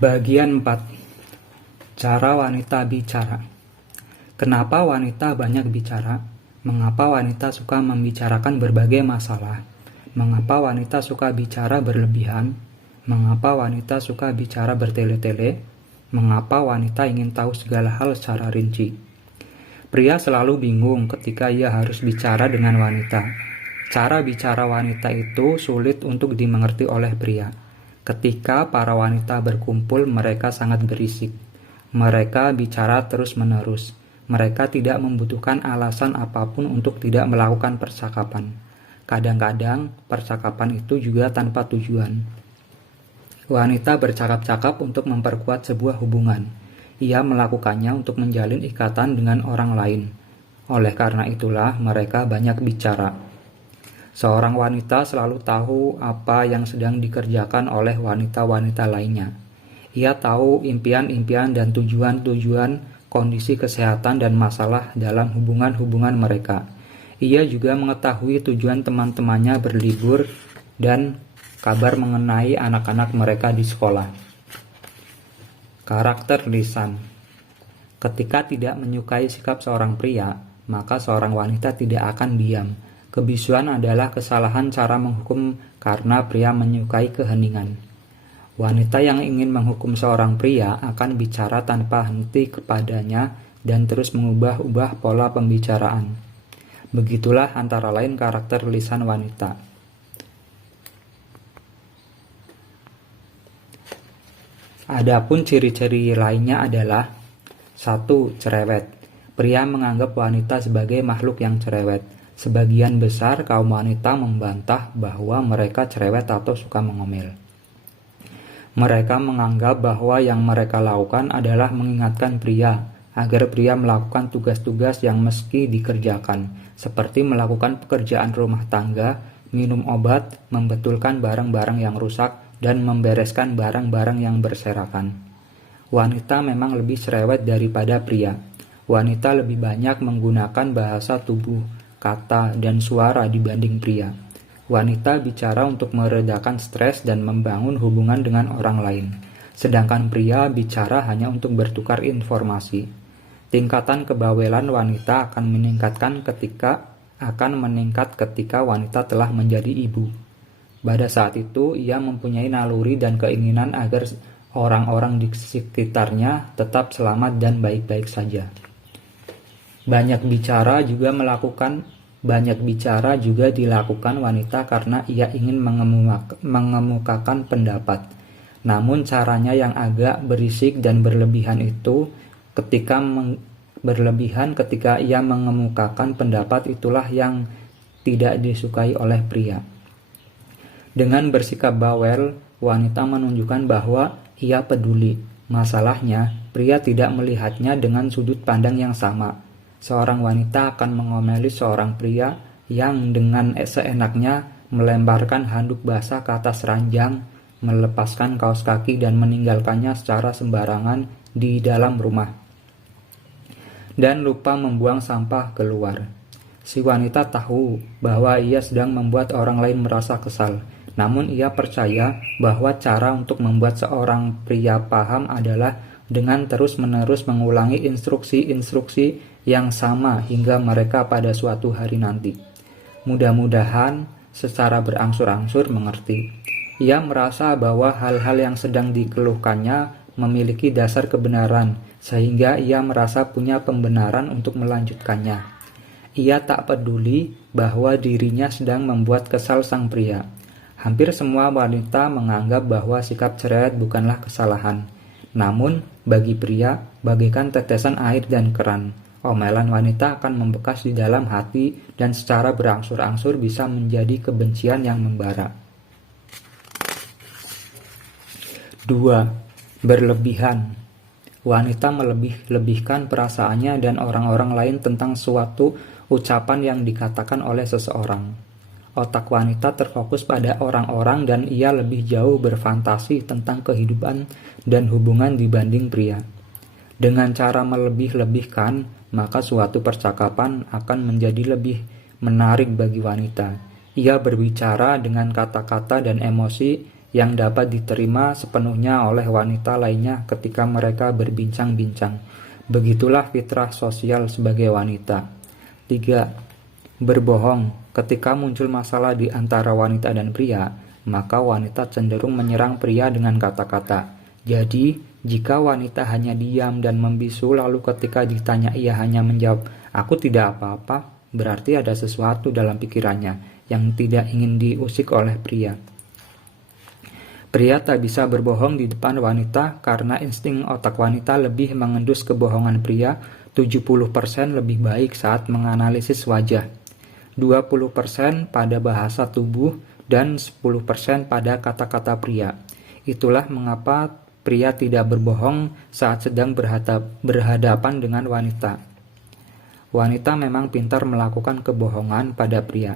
Bagian 4. Cara wanita bicara. Kenapa wanita banyak bicara? Mengapa wanita suka membicarakan berbagai masalah? Mengapa wanita suka bicara berlebihan? Mengapa wanita suka bicara bertele-tele? Mengapa wanita ingin tahu segala hal secara rinci? Pria selalu bingung ketika ia harus bicara dengan wanita. Cara bicara wanita itu sulit untuk dimengerti oleh pria. Ketika para wanita berkumpul, mereka sangat berisik. Mereka bicara terus-menerus. Mereka tidak membutuhkan alasan apapun untuk tidak melakukan percakapan. Kadang-kadang, percakapan itu juga tanpa tujuan. Wanita bercakap-cakap untuk memperkuat sebuah hubungan. Ia melakukannya untuk menjalin ikatan dengan orang lain. Oleh karena itulah, mereka banyak bicara. Seorang wanita selalu tahu apa yang sedang dikerjakan oleh wanita-wanita lainnya. Ia tahu impian-impian dan tujuan-tujuan, kondisi kesehatan dan masalah dalam hubungan-hubungan mereka. Ia juga mengetahui tujuan teman-temannya berlibur dan kabar mengenai anak-anak mereka di sekolah. Karakter lisan. Ketika tidak menyukai sikap seorang pria, maka seorang wanita tidak akan diam. Kebisuan adalah kesalahan cara menghukum karena pria menyukai keheningan. Wanita yang ingin menghukum seorang pria akan bicara tanpa henti kepadanya dan terus mengubah-ubah pola pembicaraan. Begitulah antara lain karakter lisan wanita. Adapun ciri-ciri lainnya adalah 1. Cerewet. Pria menganggap wanita sebagai makhluk yang cerewet. Sebagian besar kaum wanita membantah bahwa mereka cerewet atau suka mengomel. Mereka menganggap bahwa yang mereka lakukan adalah mengingatkan pria agar pria melakukan tugas-tugas yang mesti dikerjakan, seperti melakukan pekerjaan rumah tangga, minum obat, membetulkan barang-barang yang rusak, dan membereskan barang-barang yang berserakan. Wanita memang lebih cerewet daripada pria. Wanita lebih banyak menggunakan bahasa tubuh, kata, dan suara dibanding pria. Wanita bicara untuk meredakan stres dan membangun hubungan dengan orang lain, sedangkan pria bicara hanya untuk bertukar informasi. Tingkatan kebawelan wanita akan meningkat ketika wanita telah menjadi ibu. Pada saat itu, ia mempunyai naluri dan keinginan agar orang-orang di sekitarnya tetap selamat dan baik-baik saja. Banyak bicara juga dilakukan wanita karena ia ingin mengemukakan pendapat. Namun caranya yang agak berisik dan berlebihan itu ketika ia mengemukakan pendapat itulah yang tidak disukai oleh pria. Dengan bersikap bawel, wanita menunjukkan bahwa ia peduli. Masalahnya, pria tidak melihatnya dengan sudut pandang yang sama. Seorang wanita akan mengomeli seorang pria yang dengan seenaknya melemparkan handuk basah ke atas ranjang, melepaskan kaos kaki dan meninggalkannya secara sembarangan di dalam rumah, dan lupa membuang sampah keluar. Si wanita tahu bahwa ia sedang membuat orang lain merasa kesal, namun ia percaya bahwa cara untuk membuat seorang pria paham adalah dengan terus-menerus mengulangi instruksi-instruksi yang sama hingga mereka pada suatu hari nanti. Mudah-mudahan secara berangsur-angsur mengerti. Ia merasa bahwa hal-hal yang sedang dikeluhkannya memiliki dasar kebenaran, sehingga ia merasa punya pembenaran untuk melanjutkannya. Ia tak peduli bahwa dirinya sedang membuat kesal sang pria. Hampir semua wanita menganggap bahwa sikap cerewet bukanlah kesalahan. Namun, bagi pria, bagaikan tetesan air dan keran. Omelan wanita akan membekas di dalam hati dan secara berangsur-angsur bisa menjadi kebencian yang membara. 2. Berlebihan. Wanita melebih-lebihkan perasaannya dan orang-orang lain tentang suatu ucapan yang dikatakan oleh seseorang. Otak wanita terfokus pada orang-orang dan ia lebih jauh berfantasi tentang kehidupan dan hubungan dibanding pria. Dengan cara melebih-lebihkan, maka suatu percakapan akan menjadi lebih menarik bagi wanita. Ia berbicara dengan kata-kata dan emosi yang dapat diterima sepenuhnya oleh wanita lainnya ketika mereka berbincang-bincang. Begitulah fitrah sosial sebagai wanita. 3. Berbohong. Ketika muncul masalah di antara wanita dan pria, maka wanita cenderung menyerang pria dengan kata-kata. Jadi, jika wanita hanya diam dan membisu lalu ketika ditanya ia hanya menjawab, "Aku tidak apa-apa," berarti ada sesuatu dalam pikirannya yang tidak ingin diusik oleh pria. Pria tak bisa berbohong di depan wanita karena insting otak wanita lebih mengendus kebohongan pria 70% lebih baik saat menganalisis wajah, 20% pada bahasa tubuh, dan 10% pada kata-kata pria. Itulah mengapa pria tidak berbohong saat sedang berhadapan dengan wanita. Wanita memang pintar melakukan kebohongan pada pria.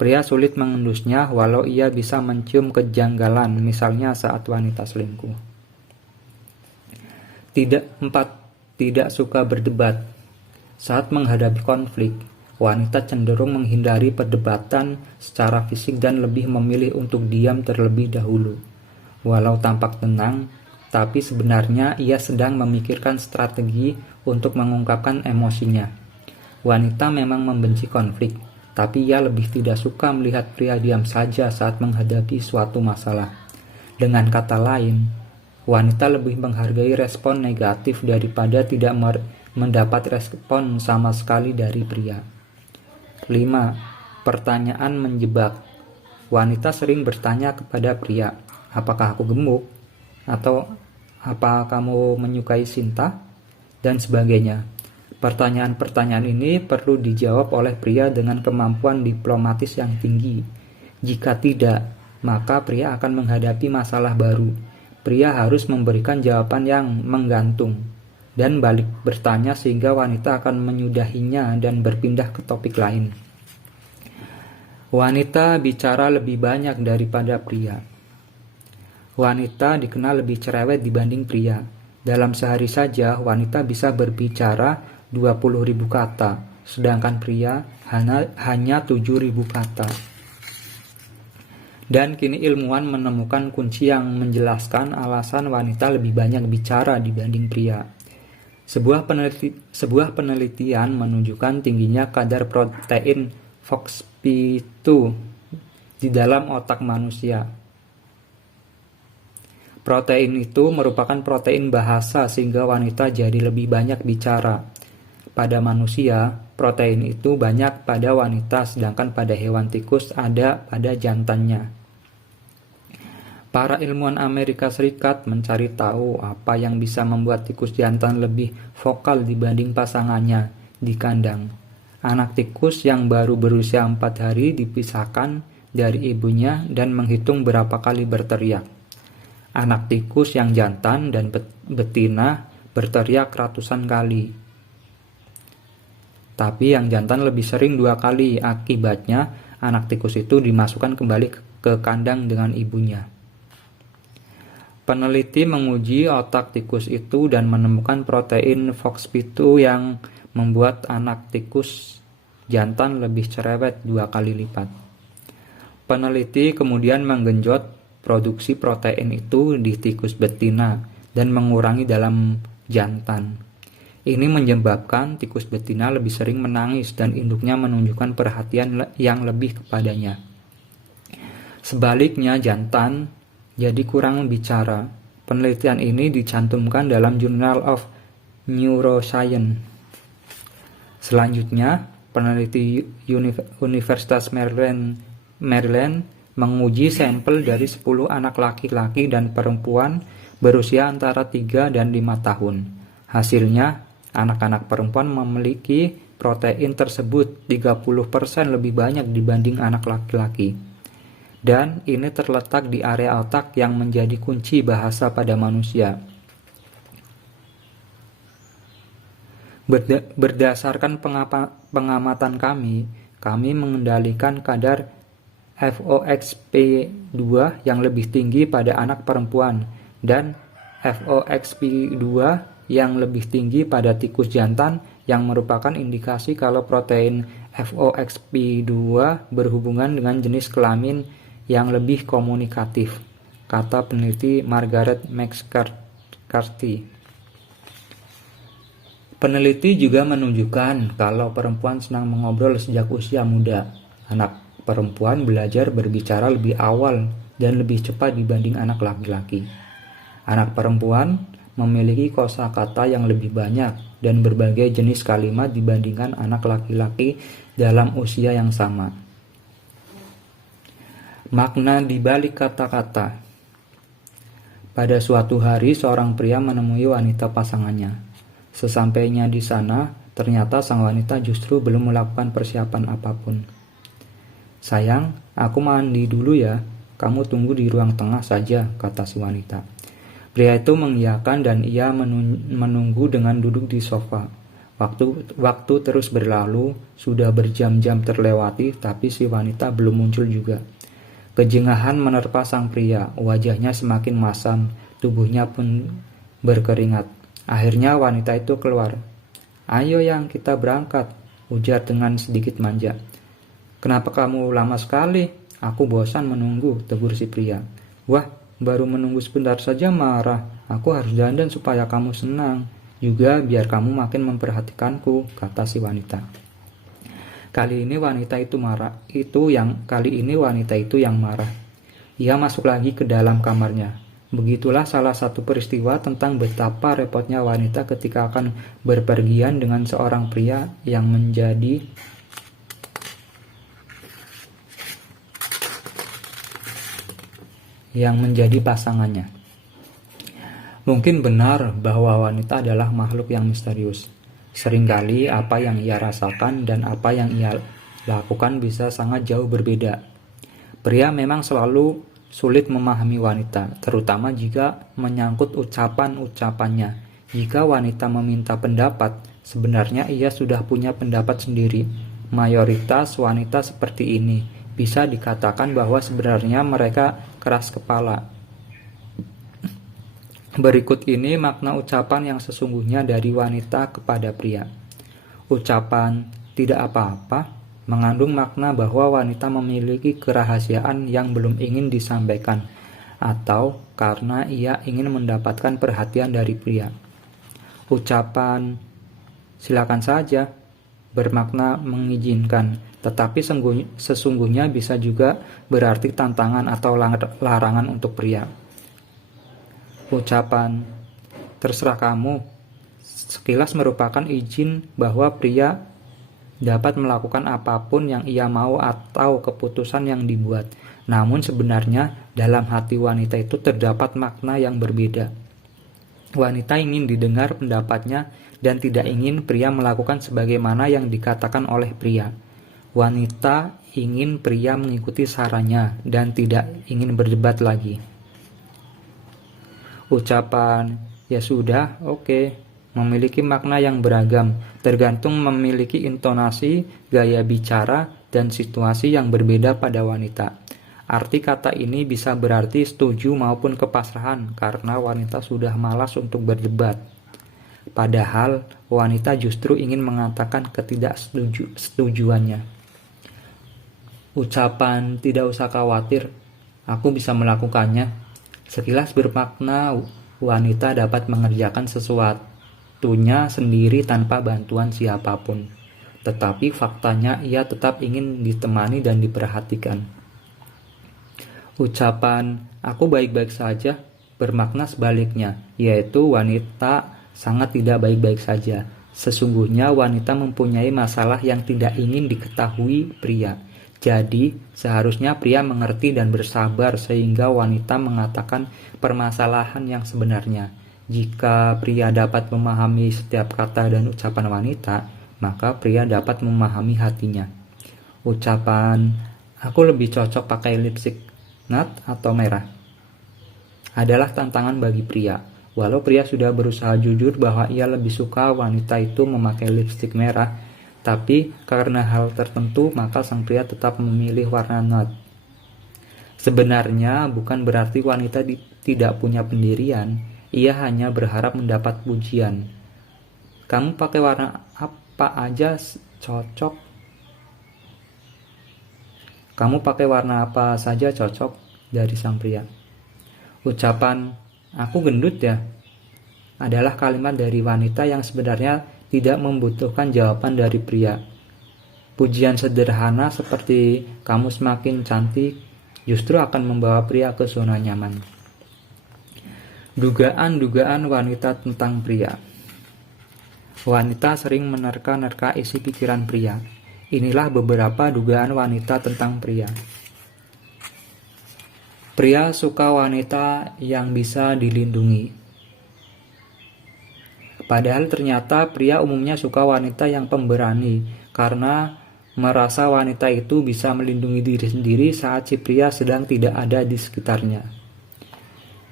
Pria sulit mengendusnya walau ia bisa mencium kejanggalan, misalnya saat wanita selingkuh. 4. Tidak suka berdebat. Saat menghadapi konflik, wanita cenderung menghindari perdebatan secara fisik dan lebih memilih untuk diam terlebih dahulu. Walau tampak tenang, tapi sebenarnya ia sedang memikirkan strategi untuk mengungkapkan emosinya. Wanita memang membenci konflik, tapi ia lebih tidak suka melihat pria diam saja saat menghadapi suatu masalah. Dengan kata lain, wanita lebih menghargai respon negatif daripada tidak mendapat respon sama sekali dari pria. 5. Pertanyaan menjebak. Wanita sering bertanya kepada pria, "Apakah aku gemuk?" atau "Apa kamu menyukai Sinta?" dan sebagainya. Pertanyaan-pertanyaan ini perlu dijawab oleh pria dengan kemampuan diplomatis yang tinggi. Jika tidak, maka pria akan menghadapi masalah baru. Pria harus memberikan jawaban yang menggantung dan balik bertanya sehingga wanita akan menyudahinya dan berpindah ke topik lain. Wanita bicara lebih banyak daripada pria. Wanita dikenal lebih cerewet dibanding pria. Dalam sehari saja, wanita bisa berbicara 20.000 kata, sedangkan pria hanya 7.000 kata. Dan kini ilmuwan menemukan kunci yang menjelaskan alasan wanita lebih banyak bicara dibanding pria. Sebuah penelitian menunjukkan tingginya kadar protein FOXP2 di dalam otak manusia. Protein itu merupakan protein bahasa sehingga wanita jadi lebih banyak bicara. Pada manusia, protein itu banyak pada wanita, sedangkan pada hewan tikus ada pada jantannya. Para ilmuwan Amerika Serikat mencari tahu apa yang bisa membuat tikus jantan lebih vokal dibanding pasangannya di kandang. Anak tikus yang baru berusia 4 hari dipisahkan dari ibunya dan menghitung berapa kali berteriak. Anak tikus yang jantan dan betina berteriak ratusan kali. Tapi yang jantan lebih sering 2 kali, akibatnya anak tikus itu dimasukkan kembali ke kandang dengan ibunya. Peneliti menguji otak tikus itu dan menemukan protein FOXP2 yang membuat anak tikus jantan lebih cerewet 2 kali lipat. Peneliti kemudian menggenjot produksi protein itu di tikus betina dan mengurangi dalam jantan. Ini menyebabkan tikus betina lebih sering menangis dan induknya menunjukkan perhatian yang lebih kepadanya. Sebaliknya, jantan jadi kurang bicara. Penelitian ini dicantumkan dalam Journal of Neuroscience. Selanjutnya, peneliti Universitas Maryland menguji sampel dari 10 anak laki-laki dan perempuan berusia antara 3 dan 5 tahun. Hasilnya, anak-anak perempuan memiliki protein tersebut 30% lebih banyak dibanding anak laki-laki. Dan ini terletak di area otak yang menjadi kunci bahasa pada manusia. Berdasarkan pengamatan kami mengendalikan kadar FOXP2 yang lebih tinggi pada anak perempuan dan FOXP2 yang lebih tinggi pada tikus jantan, yang merupakan indikasi kalau protein FOXP2 berhubungan dengan jenis kelamin yang lebih komunikatif. kata peneliti Margaret McCarthy. Peneliti juga menunjukkan kalau perempuan senang mengobrol sejak usia muda. Anak perempuan belajar berbicara lebih awal dan lebih cepat dibanding anak laki-laki. Anak perempuan memiliki kosakata yang lebih banyak dan berbagai jenis kalimat dibandingkan anak laki-laki dalam usia yang sama. Makna di balik kata-kata. Pada suatu hari, seorang pria menemui wanita pasangannya. Sesampainya di sana, ternyata sang wanita justru belum melakukan persiapan apapun. "Sayang, aku mandi dulu ya, kamu tunggu di ruang tengah saja," kata si wanita. Pria itu mengiyakan dan ia menunggu dengan duduk di sofa. Waktu terus berlalu, sudah berjam-jam terlewati, tapi si wanita belum muncul juga. Kejengahan menerpa sang pria, wajahnya semakin masam, tubuhnya pun berkeringat. Akhirnya wanita itu keluar. "Ayo yang kita berangkat," ujar dengan sedikit manja. "Kenapa kamu lama sekali? Aku bosan menunggu," tegur si pria. "Wah, baru menunggu sebentar saja marah. Aku harus dandan supaya kamu senang. Juga biar kamu makin memperhatikanku," kata si wanita. Kali ini wanita itu yang marah. Ia masuk lagi ke dalam kamarnya. Begitulah salah satu peristiwa tentang betapa repotnya wanita ketika akan berpergian dengan seorang pria yang menjadi pasangannya. Mungkin benar bahwa wanita adalah makhluk yang misterius. Seringkali apa yang ia rasakan dan apa yang ia lakukan bisa sangat jauh berbeda. Pria memang selalu sulit memahami wanita, terutama jika menyangkut ucapan-ucapannya. Jika wanita meminta pendapat, sebenarnya ia sudah punya pendapat sendiri. Mayoritas wanita seperti ini. Bisa dikatakan bahwa sebenarnya mereka keras kepala. Berikut ini makna ucapan yang sesungguhnya dari wanita kepada pria. Ucapan "tidak apa-apa" mengandung makna bahwa wanita memiliki kerahasiaan yang belum ingin disampaikan, atau karena ia ingin mendapatkan perhatian dari pria. Ucapan "silakan saja" bermakna mengizinkan, tetapi sesungguhnya bisa juga berarti tantangan atau larangan untuk pria. Ucapan "terserah kamu" sekilas merupakan izin bahwa pria dapat melakukan apapun yang ia mau atau keputusan yang dibuat. Namun sebenarnya dalam hati wanita itu terdapat makna yang berbeda. Wanita ingin didengar pendapatnya dan tidak ingin pria melakukan sebagaimana yang dikatakan oleh pria. Wanita ingin pria mengikuti sarannya dan tidak ingin berdebat lagi. Ucapan "ya sudah, oke" memiliki makna yang beragam, tergantung memiliki intonasi, gaya bicara, dan situasi yang berbeda pada wanita. Arti kata ini bisa berarti setuju maupun kepasrahan karena wanita sudah malas untuk berdebat. Padahal wanita justru ingin mengatakan ketidaksetujuannya. Ucapan "tidak usah khawatir, aku bisa melakukannya" sekilas bermakna wanita dapat mengerjakan sesuatunya sendiri tanpa bantuan siapapun. Tetapi faktanya ia tetap ingin ditemani dan diperhatikan. Ucapan "aku baik-baik saja" bermakna sebaliknya, yaitu wanita sangat tidak baik-baik saja. Sesungguhnya wanita mempunyai masalah yang tidak ingin diketahui pria. Jadi seharusnya pria mengerti dan bersabar sehingga wanita mengatakan permasalahan yang sebenarnya. Jika pria dapat memahami setiap kata dan ucapan wanita, maka pria dapat memahami hatinya. Ucapan "aku lebih cocok pakai lipstik nut atau merah" adalah tantangan bagi pria. Walau pria sudah berusaha jujur bahwa ia lebih suka wanita itu memakai lipstik merah, tapi karena hal tertentu maka sang pria tetap memilih warna nut. Sebenarnya bukan berarti wanita tidak punya pendirian. Ia hanya berharap mendapat pujian. "Kamu pakai warna apa aja cocok. Kamu pakai warna apa saja cocok," dari sang pria. Ucapan "aku gendut ya" adalah kalimat dari wanita yang sebenarnya tidak membutuhkan jawaban dari pria. Pujian sederhana seperti "kamu semakin cantik" justru akan membawa pria ke zona nyaman. Dugaan-dugaan wanita tentang pria. Wanita sering menerka-nerka isi pikiran pria. Inilah beberapa dugaan wanita tentang pria. Pria suka wanita yang bisa dilindungi. Padahal ternyata pria umumnya suka wanita yang pemberani karena merasa wanita itu bisa melindungi diri sendiri saat si pria sedang tidak ada di sekitarnya.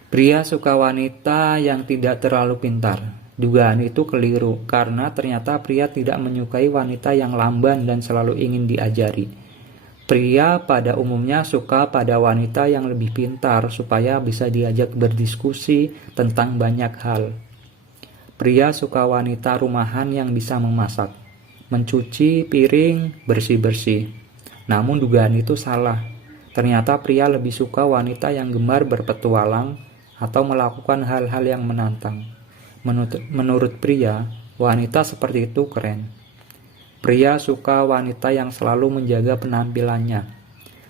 Pria suka wanita yang tidak terlalu pintar. Dugaan itu keliru karena ternyata pria tidak menyukai wanita yang lamban dan selalu ingin diajari. Pria pada umumnya suka pada wanita yang lebih pintar supaya bisa diajak berdiskusi tentang banyak hal. Pria suka wanita rumahan yang bisa memasak, mencuci piring, bersih-bersih. Namun dugaan itu salah. Ternyata pria lebih suka wanita yang gemar berpetualang atau melakukan hal-hal yang menantang. Menurut pria, wanita seperti itu keren. Pria suka wanita yang selalu menjaga penampilannya.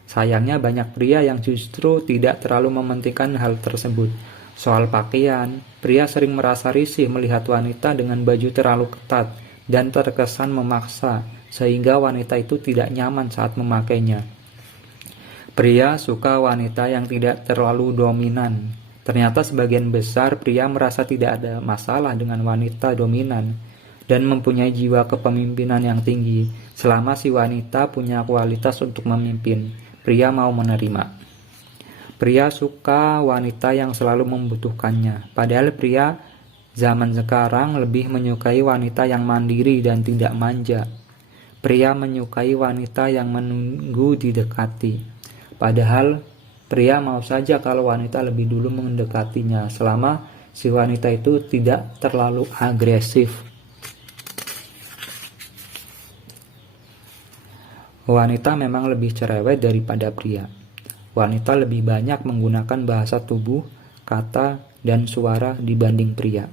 Sayangnya banyak pria yang justru tidak terlalu mementingkan hal tersebut. Soal pakaian, pria sering merasa risih melihat wanita dengan baju terlalu ketat dan terkesan memaksa, sehingga wanita itu tidak nyaman saat memakainya. Pria suka wanita yang tidak terlalu dominan. Ternyata sebagian besar pria merasa tidak ada masalah dengan wanita dominan dan mempunyai jiwa kepemimpinan yang tinggi. Selama si wanita punya kualitas untuk memimpin, pria mau menerima. Pria suka wanita yang selalu membutuhkannya. Padahal pria zaman sekarang lebih menyukai wanita yang mandiri dan tidak manja. Pria menyukai wanita yang menunggu didekati. Padahal pria mau saja kalau wanita lebih dulu mendekatinya, selama si wanita itu tidak terlalu agresif. Wanita memang lebih cerewet daripada pria. Wanita lebih banyak menggunakan bahasa tubuh, kata, dan suara dibanding pria.